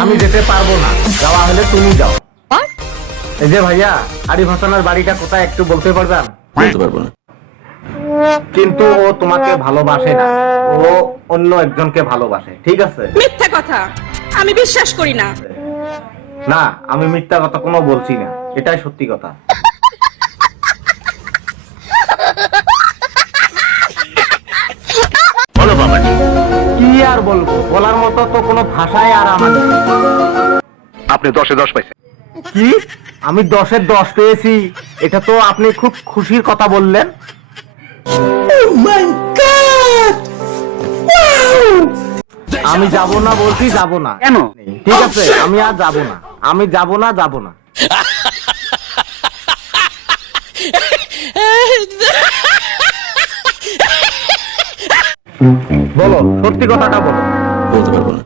আমি যেতে পারবো না, যাওয়া হলে তুমি যাও। What? এই যে ভাইয়া, আরিফ হাসানের বাড়িটা কোথায় একটু বলতে পারবেন? বলতে পারবো না। কিন্তু ও তোমাকে ভালোবাসে না, ও অন্য একজনকে ভালোবাসে, ঠিক আছে? মিথ্যা কথা, আমি বিশ্বাস করি না। না, আমি মিথ্যা কথা কোনো বলছি না, এটাই সত্যি কথা। বলো বাবা। কি আর বলবো, বলার মতো তো কোনো ভাষাই আর আমার নেই। আপনি 10-এ 10 পাইছেন। কি? আমি 10-এর 10 পেয়েছি? এটা তো আপনি খুব খুশির কথা বললেন। আমি যাব না বলছি, যাব না। কেন? ঠিক আছে, আমি আর যাব না, আমি যাব না, যাব না। বলো, সত্যি কথাটা বলো। বলতে পারবো না।